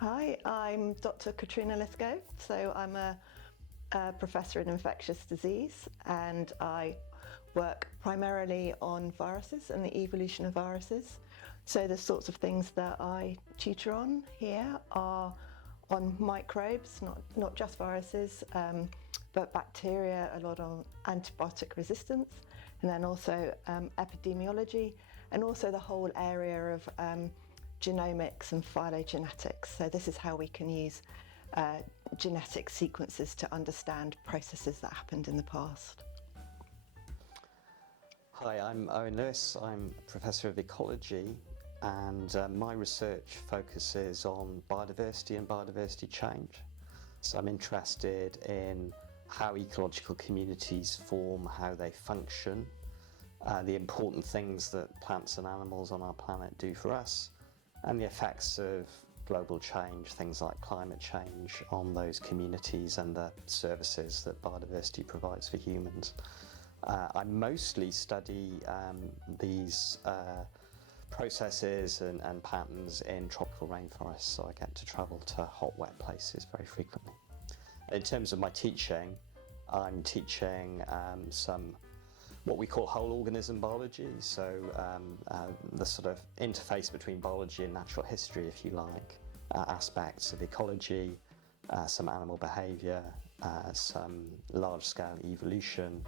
Hi, I'm Dr. Katrina Lithgow. So I'm a professor in infectious disease, and I work primarily on viruses and the evolution of viruses. So the sorts of things that I tutor on here are on microbes, not just viruses, but bacteria, a lot on antibiotic resistance, and then also epidemiology, and also the whole area of genomics and phylogenetics. So this is how we can use genetic sequences to understand processes that happened in the past. Hi, I'm Owen Lewis. I'm a professor of ecology, and my research focuses on biodiversity and biodiversity change. So I'm interested in how ecological communities form, how they function, the important things that plants and animals on our planet do for us, and the effects of global change, things like climate change, on those communities and the services that biodiversity provides for humans. I mostly study these processes and patterns in tropical rainforests, so I get to travel to hot, wet places very frequently. In terms of my teaching, I'm teaching some what we call whole organism biology, so the sort of interface between biology and natural history, if you like, aspects of ecology, some animal behaviour, some large-scale evolution,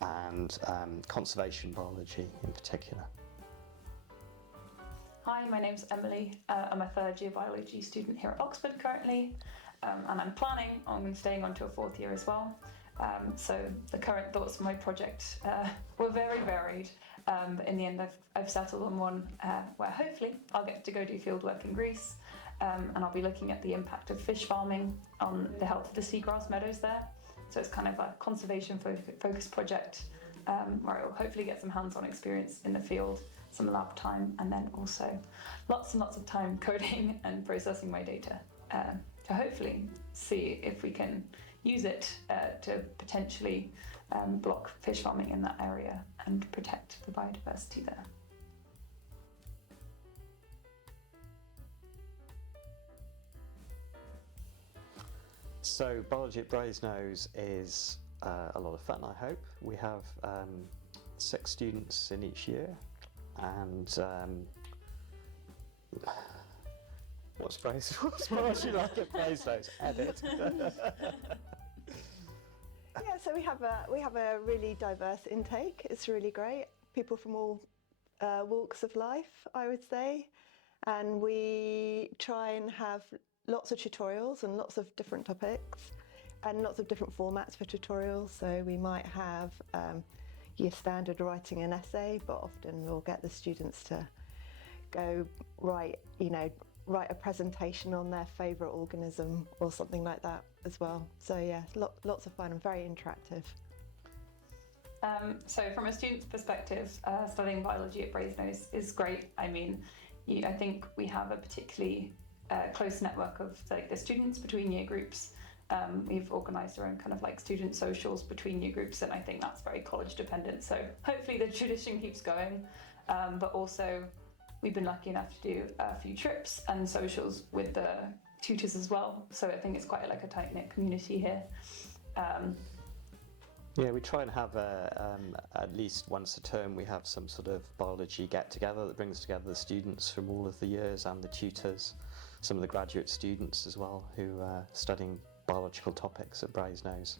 and conservation biology in particular. Hi, my name's Emily. I'm a third year biology student here at Oxford currently, and I'm planning on staying on to a fourth year as well. So the current thoughts for my project were very varied, but in the end I've settled on one where hopefully I'll get to go do fieldwork in Greece, and I'll be looking at the impact of fish farming on the health of the seagrass meadows there. So it's kind of a conservation focused project where I will hopefully get some hands-on experience in the field, some lab time, and then also lots and lots of time coding and processing my data to hopefully see if we can use it to potentially block fish farming in that area and protect the biodiversity there. So biology at Brasenose is a lot of fun, I hope. We have 6 students in each year, and what's biology like at Brasenose? Edit. Yeah, so we have a really diverse intake. It's really great. People from all walks of life, I would say, and we try and have lots of tutorials and lots of different topics and lots of different formats for tutorials. So we might have your standard writing an essay, but often we'll get the students to go write a presentation on their favourite organism or something like that as well. So yeah, lots of fun and very interactive. So from a student's perspective, studying biology at Brasenose is great. I mean, I think we have a particularly close network of the students between year groups. We've organised our own kind of like student socials between year groups, and I think that's very college dependent. So hopefully the tradition keeps going, but also we've been lucky enough to do a few trips and socials with the tutors as well. So I think it's quite like a tight-knit community here. Yeah, we try and have at least once a term we have some sort of biology get-together that brings together the students from all of the years and the tutors, some of the graduate students as well who are studying biological topics at Brasenose.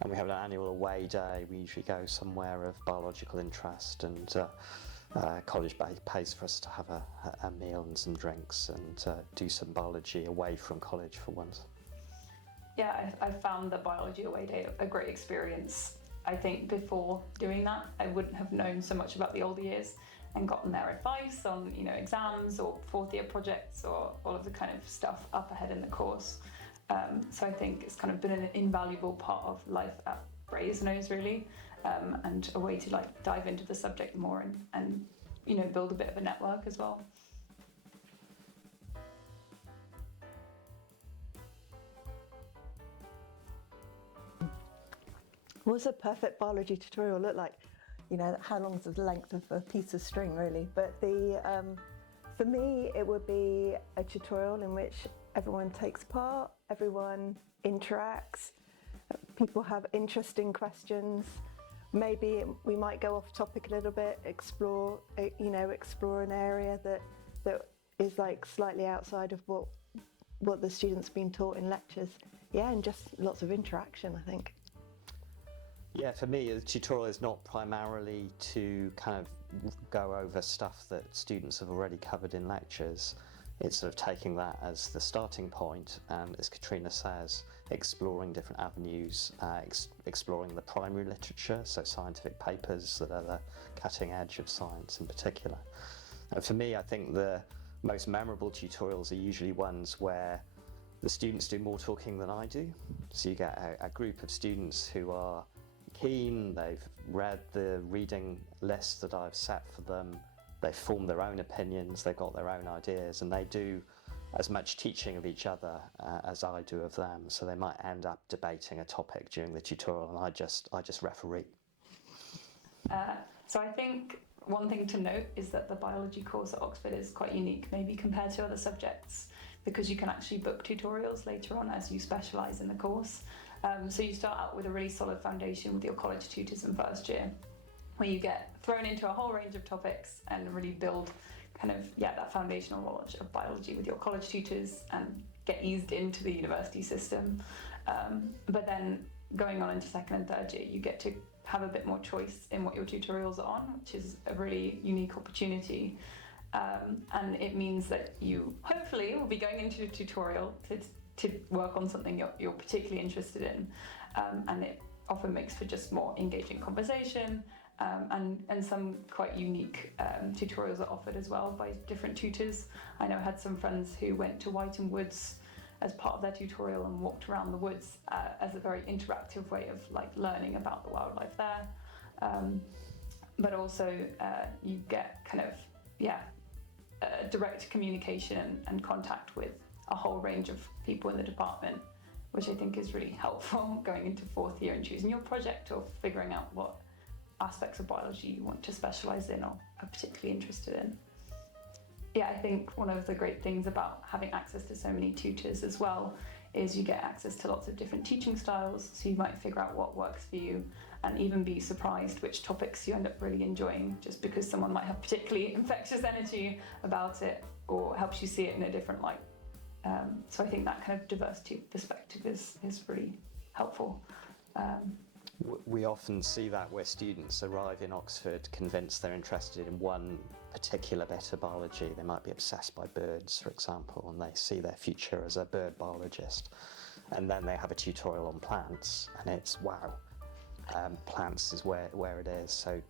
And we have an annual away day. We usually go somewhere of biological interest, and college pays for us to have a meal and some drinks and do some biology away from college for once. Yeah, I found the biology away day a great experience. I think before doing that, I wouldn't have known so much about the older years and gotten their advice on, exams or fourth year projects or all of the kind of stuff up ahead in the course. So I think it's kind of been an invaluable part of life at Brasenose, really, and a way to like dive into the subject more and build a bit of a network as well. What does a perfect biology tutorial look like? How long is the length of a piece of string, really? But for me, it would be a tutorial in which everyone takes part, everyone interacts, people have interesting questions. Maybe we might go off topic a little bit, explore an area that is like slightly outside of what the students been taught in lectures. Yeah, and just lots of interaction, I think. Yeah, for me, the tutorial is not primarily to kind of go over stuff that students have already covered in lectures. It's sort of taking that as the starting point, and as Katrina says, exploring different avenues, exploring the primary literature, so scientific papers that are the cutting edge of science in particular. And for me, I think the most memorable tutorials are usually ones where the students do more talking than I do. So you get a group of students who are keen, they've read the reading list that I've set for them, they've formed their own opinions, they've got their own ideas, and they do as much teaching of each other as I do of them. So they might end up debating a topic during the tutorial, and I just referee. So I think one thing to note is that the biology course at Oxford is quite unique, maybe compared to other subjects, because you can actually book tutorials later on as you specialise in the course. So you start out with a really solid foundation with your college tutors in first year, where you get thrown into a whole range of topics and really build kind of, that foundational knowledge of biology with your college tutors and get eased into the university system. But then going on into second and third year, you get to have a bit more choice in what your tutorials are on, which is a really unique opportunity. And it means that you hopefully will be going into a tutorial to work on something you're particularly interested in, and it often makes for just more engaging conversation, and some quite unique tutorials are offered as well by different tutors. I know I had some friends who went to Whiteton Woods as part of their tutorial and walked around the woods as a very interactive way of like learning about the wildlife there. But also you get kind of direct communication and contact with a whole range of people in the department, which I think is really helpful going into fourth year and choosing your project or figuring out what aspects of biology you want to specialise in or are particularly interested in. Yeah, I think one of the great things about having access to so many tutors as well is you get access to lots of different teaching styles, so you might figure out what works for you and even be surprised which topics you end up really enjoying, just because someone might have particularly infectious energy about it or helps you see it in a different light. So I think that kind of diversity of perspective is really helpful. We often see that where students arrive in Oxford convinced they're interested in one particular bit of biology. They might be obsessed by birds, for example, and they see their future as a bird biologist. And then they have a tutorial on plants, and it's wow, plants is where it is. So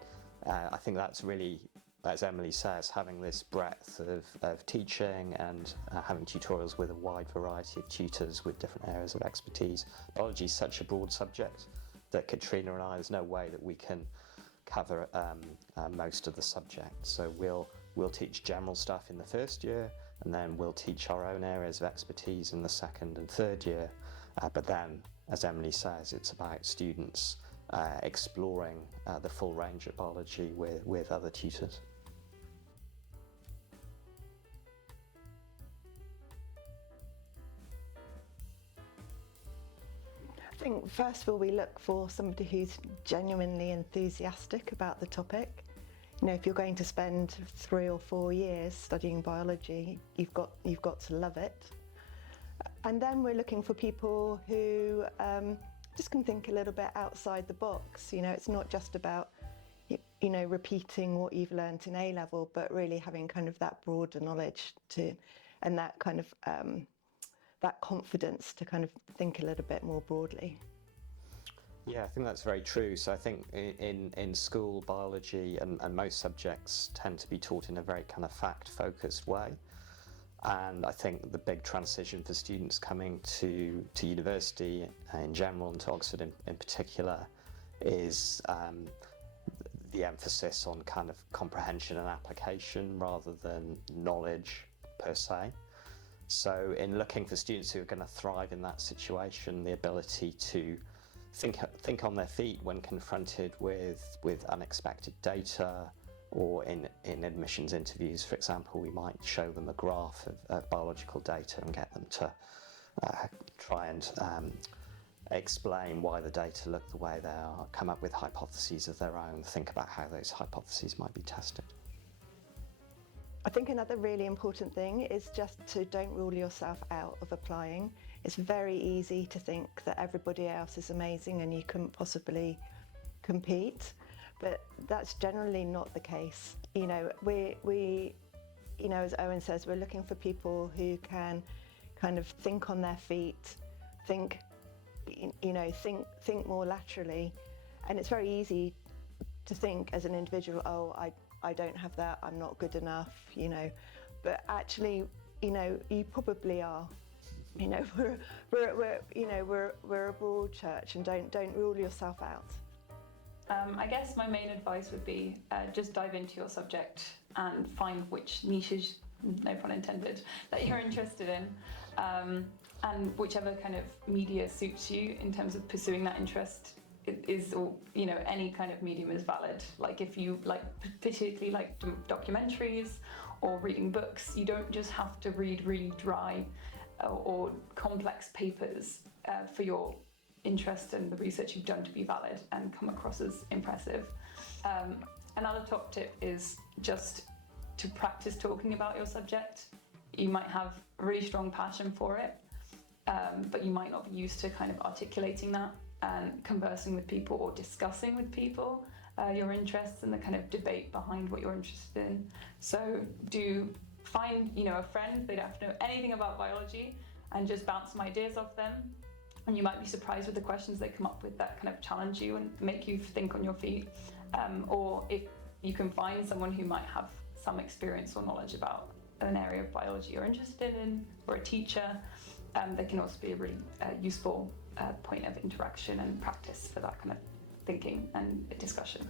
I think that's really, as Emily says, having this breadth of teaching and having tutorials with a wide variety of tutors with different areas of expertise. Biology is such a broad subject that Katrina and I, there's no way that we can cover most of the subject. So we'll teach general stuff in the first year, and then we'll teach our own areas of expertise in the second and third year. But then, as Emily says, it's about students exploring the full range of biology with other tutors. I think first of all we look for somebody who's genuinely enthusiastic about the topic. You know, if you're going to spend 3 or 4 years studying biology, you've got to love it. And then we're looking for people who just can think a little bit outside the box. You know, it's not just about repeating what you've learnt in A level, but really having kind of that broader knowledge and that kind of that confidence to kind of think a little bit more broadly. Yeah, I think that's very true. So I think in school, biology and most subjects tend to be taught in a very kind of fact-focused way. And I think the big transition for students coming to university in general and to Oxford in particular is the emphasis on kind of comprehension and application rather than knowledge per se. So in looking for students who are going to thrive in that situation, the ability to think on their feet when confronted with unexpected data, Or in admissions interviews, for example, we might show them a graph of biological data and get them to try and explain why the data look the way they are, come up with hypotheses of their own, think about how those hypotheses might be tested. I think another really important thing is just to don't rule yourself out of applying. It's very easy to think that everybody else is amazing and you couldn't possibly compete, but that's generally not the case. You know, we as Owen says, we're looking for people who can kind of think on their feet, think more laterally, and it's very easy to think as an individual, oh, I don't have that, I'm not good enough, but actually, you probably are. We're a broad church, and don't rule yourself out. I guess my main advice would be just dive into your subject and find which niches, no pun intended, that you're interested in, and whichever kind of media suits you in terms of pursuing that interest is, or any kind of medium is valid. Like if you particularly like documentaries or reading books, you don't just have to read really dry or complex papers for your interest and the research you've done to be valid and come across as impressive. Another top tip is just to practice talking about your subject. You might have a really strong passion for it, but you might not be used to kind of articulating that and conversing with people or discussing with people your interests and the kind of debate behind what you're interested in. So do find a friend, they don't have to know anything about biology, and just bounce some ideas off them. And you might be surprised with the questions they come up with that kind of challenge you and make you think on your feet. Or if you can find someone who might have some experience or knowledge about an area of biology you're interested in, or a teacher, they can also be a really useful point of interaction and practice for that kind of thinking and discussion.